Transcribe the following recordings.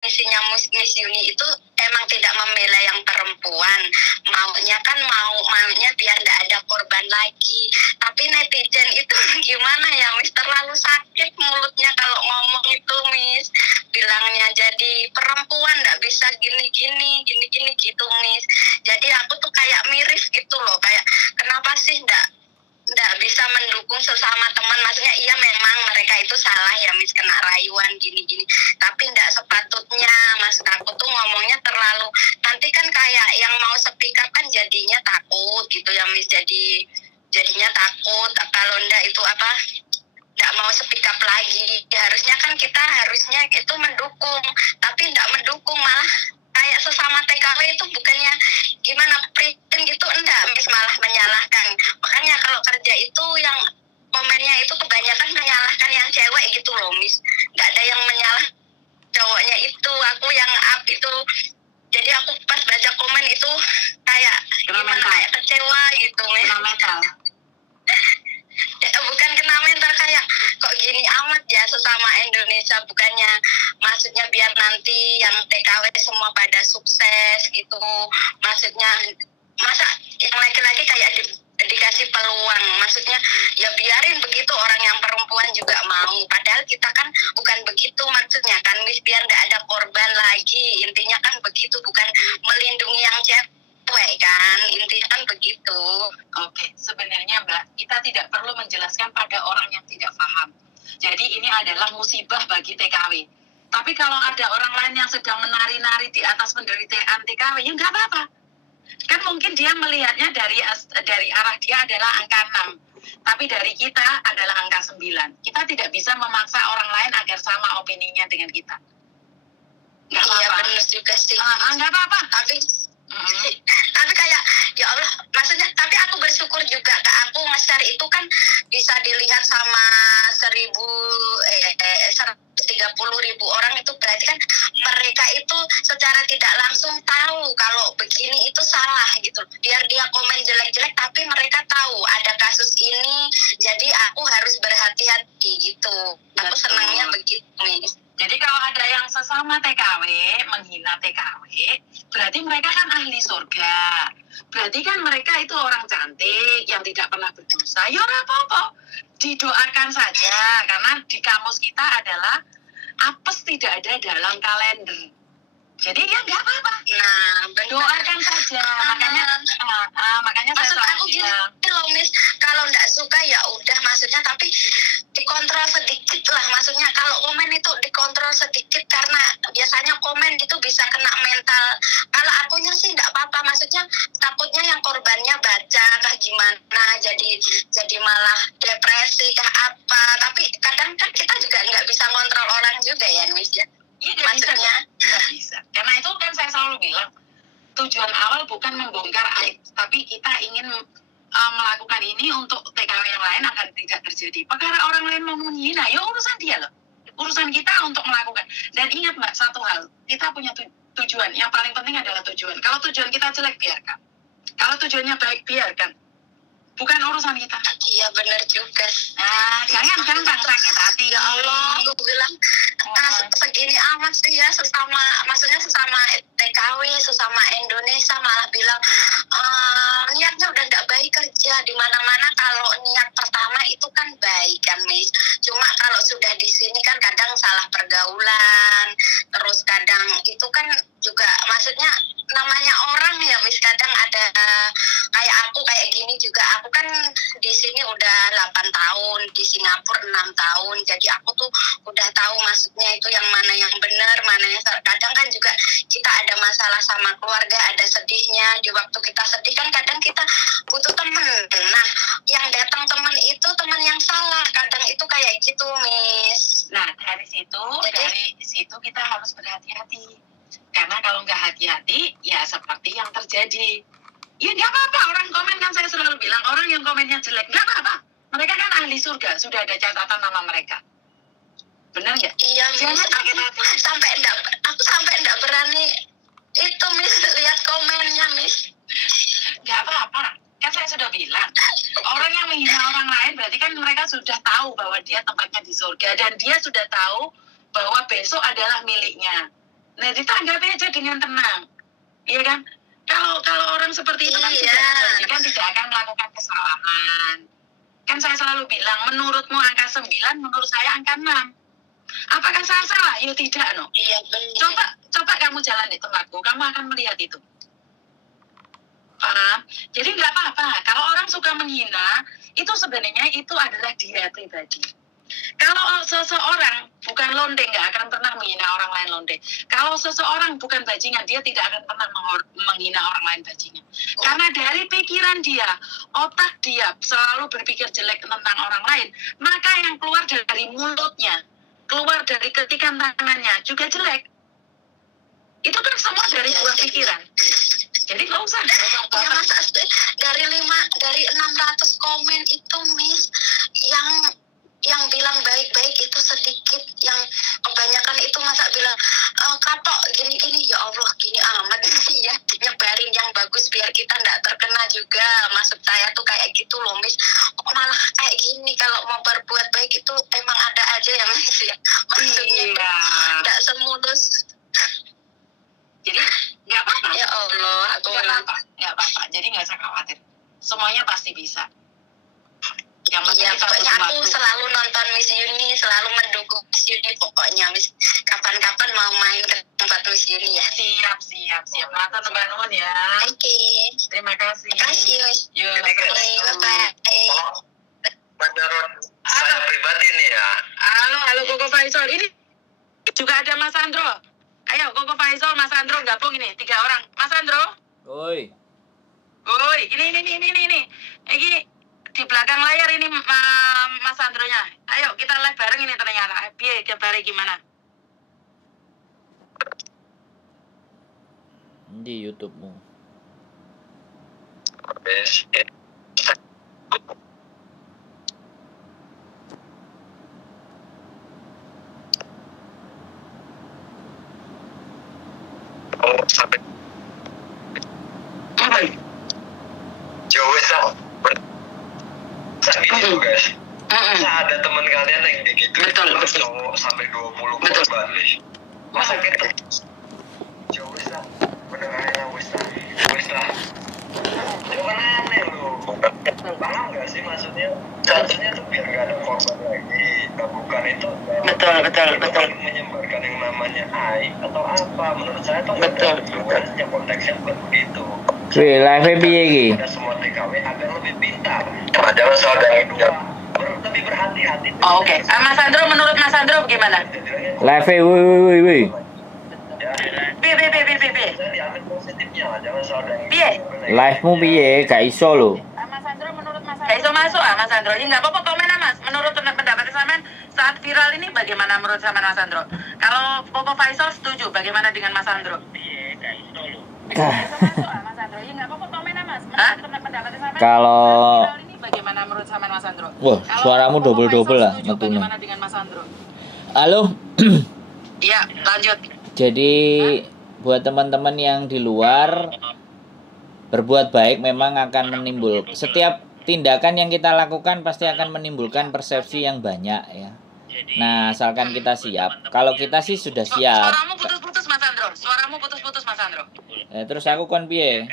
misinya Miss Yuni itu emang tidak membela yang perempuan, maunya biar tidak ada korban lagi. Tapi netizen itu gimana ya Miss, terlalu sakit mulutnya kalau ngomong itu Miss, bilangnya jadi perempuan tidak bisa gini gitu Miss. Jadi aku tuh kayak miris gitu loh, kayak kenapa sih tidak bisa mendukung sesama teman. Maksudnya iya memang mereka itu salah ya Miss, kena rayuan gini tapi tidak sepatutnya. Maksud aku tuh ngomongnya terlalu, nanti kan kayak yang mau speak up kan jadinya takut gitu ya Miss, jadinya takut kalau ndak itu apa, nggak mau speak up lagi. Harusnya kan kita itu mendukung, tapi nggak mendukung, malah kayak sesama TKW itu bukannya gimana prihatin gitu, enggak Miss, malah menyalahkan. Makanya kalau kerja itu yang komennya itu kebanyakan menyalahkan yang cewek gitu loh Miss, nggak ada yang menyalah cowoknya itu. Aku yang up itu, jadi aku pas baca komen itu kayak gimana, kayak kecewa gitu Miss. Kena mental. Bukan kena mental, kayak kok gini amat ya sesama Indonesia. Bukannya maksudnya biar nanti yang TKW semua pada sukses gitu. Maksudnya masa yang laki-laki kayak dikasih peluang, maksudnya ya biarin begitu orang yang perempuan juga mau. Padahal kita kan bukan begitu maksudnya kan Miss, biar tidak ada korban lagi. Intinya kan begitu, bukan melindungi yang cewek kan, intinya kan begitu. Oke, sebenarnya Mbak, kita tidak perlu menjelaskan pada orang yang tidak paham. Jadi ini adalah musibah bagi TKW. Tapi kalau ada orang lain yang sedang menari-nari di atas penderitaan TKW, ya nggak apa-apa. Kan mungkin dia melihatnya dari arah dia adalah angka 6. Tapi dari kita adalah angka 9. Kita tidak bisa memaksa orang lain agar sama opininya dengan kita. Nggak apa-apa. Iya benar juga sih. Nggak apa-apa. Tapi kayak ya Allah, maksudnya tapi aku bersyukur juga Kak, aku nge-share itu kan bisa dilihat sama 130.000 orang. Itu berarti kan mereka itu secara tidak langsung tahu kalau begini itu salah gitu. Biar dia komen jelek-jelek tapi mereka tahu ada kasus ini, jadi aku harus berhati-hati gitu. Aku senangnya begitu Miss. Jadi kalau ada yang sesama TKW menghina TKW, berarti mereka kan ahli surga. Berarti kan mereka itu orang cantik yang tidak pernah berdosa. Ya ora apa-apa, didoakan saja. Karena di kamus kita adalah apes tidak ada dalam kalender. Jadi ya nggak apa-apa. Nah, doakan saja. Makanya maksud saya aku gini loh Miss, kalau nggak suka ya udah, maksudnya tapi dikontrol sedikit lah. Maksudnya kalau komen itu dikontrol sedikit, karena biasanya komen itu bisa kena mental. Kalau akunya sih nggak apa-apa, maksudnya takutnya yang korbannya baca kah gimana, jadi malah depresi kah apa. Tapi kadang kan kita juga nggak bisa ngontrol orang juga ya Miss ya. Iya, maksudnya nggak bisa. Karena itu kan saya selalu bilang, tujuan awal bukan membongkar aib, tapi kita ingin melakukan ini untuk TKW yang lain agar tidak terjadi. Perkara orang lain mau menghina, ya urusan dia loh. Urusan kita untuk melakukan. Dan ingat Mbak, satu hal, kita punya tujuan. Yang paling penting adalah tujuan. Kalau tujuan kita jelek, biarkan. Kalau tujuannya baik, biarkan. Bukan urusan kita. Iya benar juga. Jangan gampang sakit hati. Ya Allah, aku bilang segini amat sih ya maksudnya sesama TKW, sesama Indonesia, malah bilang niatnya udah nggak baik kerja di mana-mana. Kalau niat pertama itu kan baik kan Miss. Cuma kalau sudah di sini kan kadang salah pergaulan, terus kadang itu kan juga maksudnya namanya orang ya Miss, kadang ada kayak aku kayak gini juga. Aku kan di sini udah 8 tahun, di Singapura 6 tahun. Jadi aku tuh udah tahu maksudnya itu yang mana yang benar, mana yang salah. Kadang kan juga kita ada masalah sama keluarga, ada sedihnya. Di waktu kita sedih kan kadang kita butuh temen. Nah, yang datang temen itu temen yang salah. Kadang itu kayak gitu Miss. Nah, dari situ kita harus berhati-hati. Karena kalau nggak hati-hati, ya seperti yang terjadi. Ya nggak apa-apa, orang komen kan saya selalu bilang, orang yang komennya jelek, nggak apa-apa. Mereka kan ahli surga, sudah ada catatan nama mereka. Benar nggak? Iya Miss, aku sampai nggak berani itu Miss, lihat komennya Miss. Nggak apa-apa, kan saya sudah bilang, orang yang menghina orang lain berarti kan mereka sudah tahu bahwa dia tempatnya di surga, dan dia sudah tahu bahwa besok adalah miliknya. Nah, ditanggapi aja dengan tenang. Iya kan? Kalau orang seperti itu kan kan tidak akan melakukan kesalahan. Kan saya selalu bilang, menurutmu angka 9, menurut saya angka 6. Apakah saya salah? Ya tidak, no. Iya, benar. Coba kamu jalan di tempatku, kamu akan melihat itu. Paham? Jadi nggak apa-apa. Kalau orang suka menghina, itu sebenarnya itu adalah dia pribadi. Kalau seseorang bukan londe, nggak akan pernah menghina orang lain londe. Kalau seseorang bukan bajingan, dia tidak akan pernah menghina orang lain bajingan. Karena dari pikiran dia, otak dia selalu berpikir jelek tentang orang lain, maka yang keluar dari mulutnya, keluar dari ketikan tangannya juga jelek. Itu kan semua dari buah pikiran. Jadi nggak usah. Ya, masa dari 600 komen itu, Miss, yang bilang baik-baik itu sedikit, yang kebanyakan itu masa bilang katok gini-gini, ya Allah gini amat ya, nyebarin yang bagus biar kita nggak terkena juga. Maksud saya tuh kayak gitu loh, Miss. Kok malah kayak gini? Kalau mau berbuat baik itu emang ada aja ya, Miss ya. Maksudnya nggak semulus. Jadi nggak apa-apa. Ya Allah, aku nggak apa-apa. Jadi nggak usah khawatir. Semuanya pasti bisa. Yang iya, pokoknya aku selalu nonton Miss Yuni, selalu mendukung Miss Yuni. Pokoknya Miss, kapan-kapan mau main ke tempat Miss Yuni ya. Siap. Matur Mbak Nun ya. Oke. Terima kasih. Terima kasih, Miss. Yuk, Bye-bye. Menurut saya pribadi nih ya. Halo Koko Faisal. Ini juga ada Mas Andro. Ayo Koko Faisal, Mas Andro gabung ini 3 orang. Mas Andro. Oi, Ini. Ini di belakang layar ini Mas Andronya. Ayo kita live bareng ini ternyata. Biar gambarnya gimana? di YouTube-mu. Yes. Sampai jauh gitu guys. Ada teman kalian yang gitu. Betul. Cowok sampai 20 korban nih. Masa kita jauh lah. Mendengarnya wis lah. Jangan aneh loh. Paham nggak sih maksudnya? Seharusnya tuh biar nggak ada korban lagi. Bukan itu. Betul. Menyebarkan yang namanya aib atau apa? Menurut saya tuh betul. Bukannya konteksnya bukan begitu. Wih, live piye iki? Pada semua TKW agar lebih pintar. Padahal soal yang lebih berhati-hati. Oh, oke. Mas Andro, menurut Mas Andro bagaimana? Live wih. Piye. Saya diambil positifnya lah, jangan soal yang Piye? Live-mu piye? Gak iso lho. Mas Andro, menurut Mas Andro. Gak iso masuk Mas Andro. Ya nggak apa-apa komen Mas. Menurut pendapat sampean saat viral ini bagaimana menurut sampean Mas Andro? Kalau Koko Faisal setuju, bagaimana dengan Mas Andro? piye, gak iso loh. Mas Andro, ya nggak apa-apa komen Mas. Menurut pendapat sampean. Kalau Viral ini bagaimana menurut sampean Mas Andro? wah, suaramu double lah metune. metune. Bagaimana dengan Mas Andro? Halo. Iya, lanjut. Jadi buat teman-teman yang di luar, berbuat baik memang akan menimbulkan, setiap tindakan yang kita lakukan pasti akan menimbulkan persepsi yang banyak ya. Nah, asalkan kita siap. Kalau kita sih sudah siap. Suaramu putus-putus Mas Andro. Terus aku kon piye?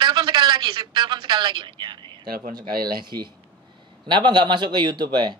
Telepon sekali lagi. Telepon sekali lagi. Kenapa nggak masuk ke YouTube ya?